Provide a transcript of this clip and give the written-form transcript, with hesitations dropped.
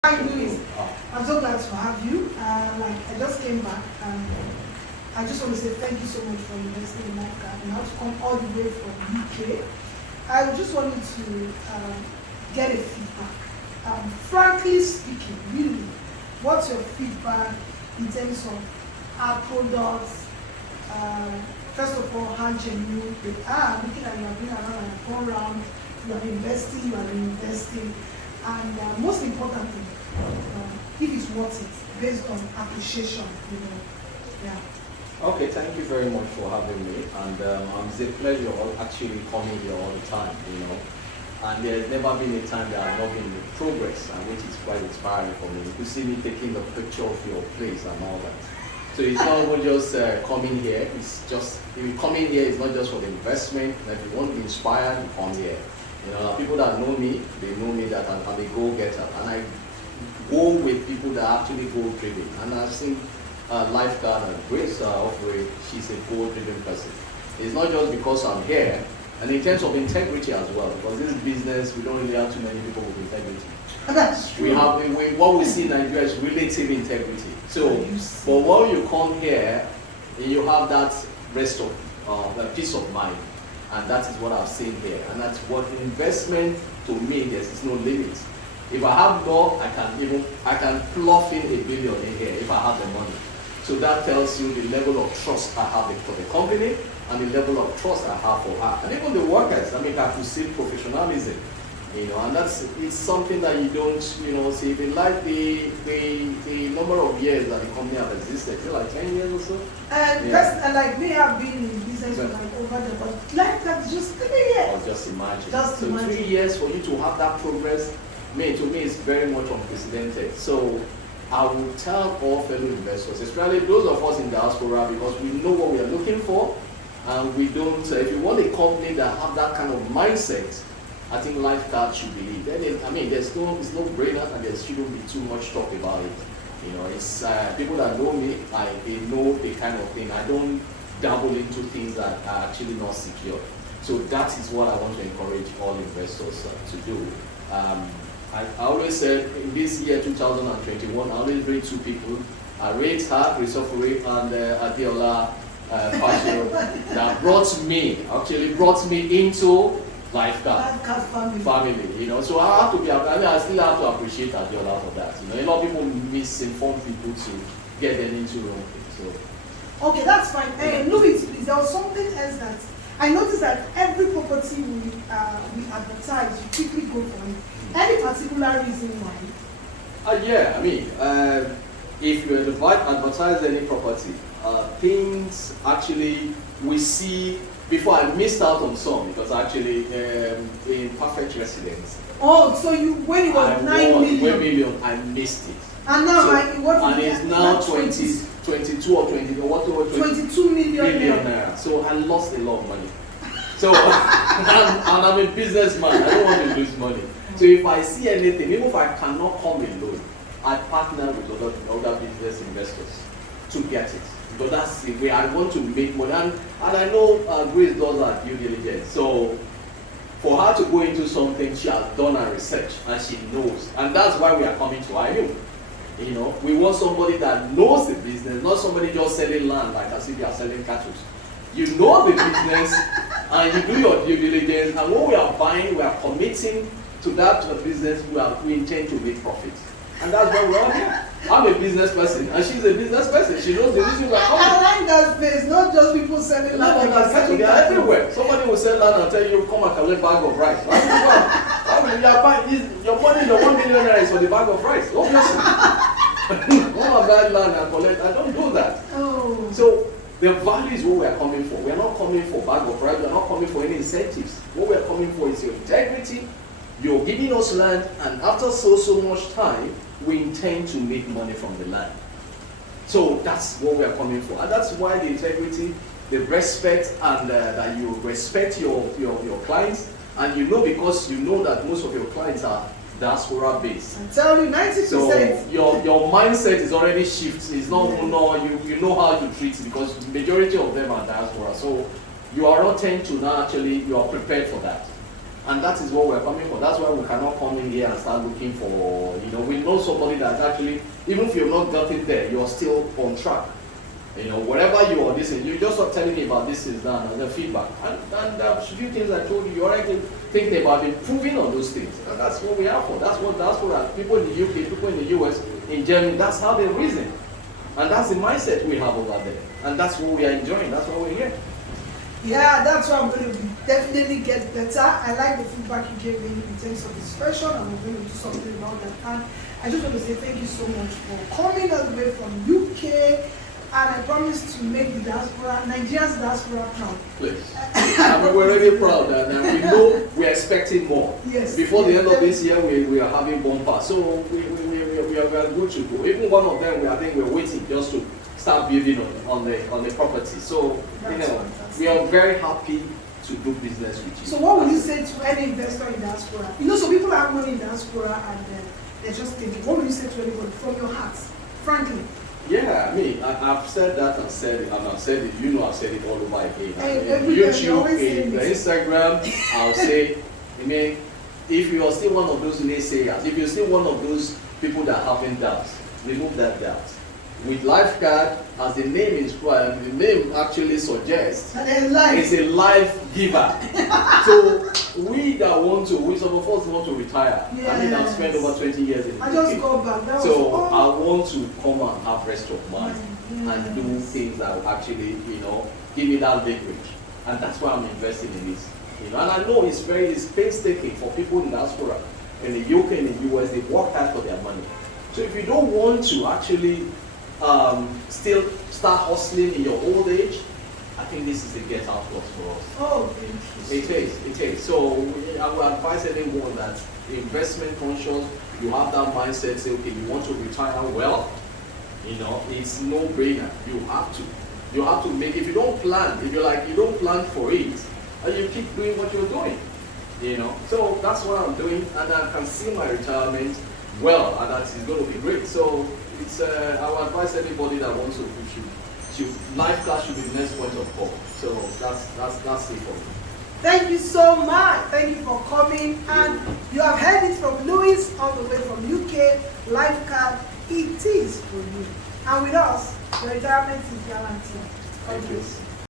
Hi, Louis. I'm so glad to have you. I just came back and I just want to say thank you so much for investing in my car and how to come all the way from UK. I just wanted to get a feedback. Frankly speaking, really, what's your feedback in terms of our products? First of all, how genuine they are. Looking at you are going around and going around, you are investing, you are reinvesting. And most importantly, if it's worth it, based on appreciation, yeah. Okay, thank you very much for having me, and it's a pleasure actually coming here all the time, And there's never been a time that I've not been in progress, and which is quite inspiring for me. You could see me taking a picture of your place and all that. So it's not even just coming here. It's just if you come in here, it's not just for the investment. If you want to be inspired, you come here. People that know me, they know me that I'm a go-getter, and I go with people that actually goal-driven. And I've seen lifeguard and Grace Ofure, she's a goal-driven person. It's not just because I'm here, and in terms of integrity as well, because this business, we don't really have too many people with integrity. That's true. What we see in Nigeria is relative integrity. So, but when you come here, you have that rest of that peace of mind. And that is what I've seen here. And that's what investment, to me, there's no limit. If I have more, I can plug in $1 billion in here if I have the money. So that tells you the level of trust I have for the company and the level of trust I have for her. And even the workers, I can see professionalism. And it's something that you don't, see. If you like the number of years that the company has existed, is it like 10 years or so? And like me, have been in business for over there, but like that's just 3 years. Or just imagine. Just imagine. 3 years for you to have that progress, to me, it's very much unprecedented. So I would tell all fellow investors, especially those of us in diaspora, because we know what we are looking for, and we don't. If you want a company that have that kind of mindset, I think lifeguard should be it. Then it's no brainer, and there shouldn't be too much talk about it. It's people that know me, they know the kind of thing. I don't dabble into things that are actually not secure. So that is what I want to encourage all investors to do. I always said in this year 2021, I always bring 2 people. I rate her, Grace Ofure, and Adiola that brought me into lifeguard family. So I have to I still have to appreciate Adiola for that. A lot of people misinform people to get them into wrong things. So okay, that's fine. Louis, please, there was something else that I noticed that every property we advertise, you quickly go for it. Any particular reason why? If you advertise any property, things actually we see. Before I missed out on some because actually in perfect residence. Oh, so when it was 9 million, I missed it. And now it's now 22 or 20. What 22 million naira. So I lost a lot of money. So and I'm a businessman. I don't want to lose money. So if I see anything, even if I cannot come alone, I partner with other business investors to get it. Because that's the way I want to make money. And I know Grace does her due diligence. So for her to go into something, she has done her research and she knows. And that's why we are coming to IU. We want somebody that knows the business, not somebody just selling land like as if you are selling cattle. You know the business and you do your due diligence. And when we are buying, we are committing to that business, we intend to make profit. And that's why we're here. I'm a business person, and she's a business person. She knows the reason we're coming. I like that space, not just people selling land. They're everywhere. Somebody will sell land and tell you, come and collect bag of rice. Your money, the 1 million naira is for the bag of rice. Obviously. Come and buy land and collect. I don't do that. Oh. So the value is what we are coming for. We are not coming for bag of rice. We are not coming for any incentives. What we are coming for is your integrity. You're giving us land, and after so much time, we intend to make money from the land. So that's what we are coming for. And that's why the integrity, the respect, and that you respect your clients. And because you know that most of your clients are diaspora based. I'm telling you, 90%. So your mindset is already shifted. It's not, you know how to treat it because the majority of them are diaspora. So you are not tend to now actually, you are prepared for that. And that is what we're coming for. That's why we cannot come in here and start looking for, we know somebody that actually, even if you've not got it there, you're still on track. Whatever you are listening, you just start telling me about this is done and the feedback. And a few things I told you, you're already thinking about improving on those things. And that's what we are for. That's what people in the UK, people in the US, in Germany, that's how they reason. And that's the mindset we have over there. And that's what we are enjoying. That's why we're here. Yeah, that's why I'm going to definitely get better. I like the feedback you gave me in terms of expression, and I'm going to do something about that. And I just want to say thank you so much for coming all the way from UK. And I promise to make the diaspora, Nigeria's diaspora proud. Please. And we're really proud, and we know we're expecting more. Yes. Before the end of this year, we are having bumper. So we are good to go. Even one of them, I think we're waiting just to start building on the property. So, we are very happy to do business with you. So what would you say to any investor in diaspora? So people have money in diaspora and they're just thinking, what would you say to anybody from your heart, frankly? Yeah, I've said that and said it, and I've said it, I've said it all over again. YouTube, in the Instagram, I'll say, if you are still one of those naysayers, if you're still one of those people that haven't doubts, remove that doubt. With Lifeguard, as the name actually suggests, it's a life giver. So some of us want to retire. Yes. I've spent over 20 years in the I just go back. So I want to come and have rest of mind and do things that will actually, give me that leverage. And that's why I'm investing in this. And I know it's painstaking for people in diaspora, in the UK and the US, they work hard for their money. So if you don't want to actually still start hustling in your old age, I think this is the get out clause for us. Oh, thank you. It is. So I will advise anyone that investment conscious, you have that mindset, say, okay, you want to retire well, it's no brainer. You have to make, if you don't plan, if you're like, you don't plan for it, and you keep doing what you're doing, So that's what I'm doing, and I can see my retirement well, and that is going to be great. So I would advise anybody that wants to Lifeguard should be the next point of call. So that's it for me. Thank you so much. Thank you for coming. And you have heard it from Louis all the way from UK. Lifeguard, it is for you. And with us, your retirement is guaranteed. Thank you.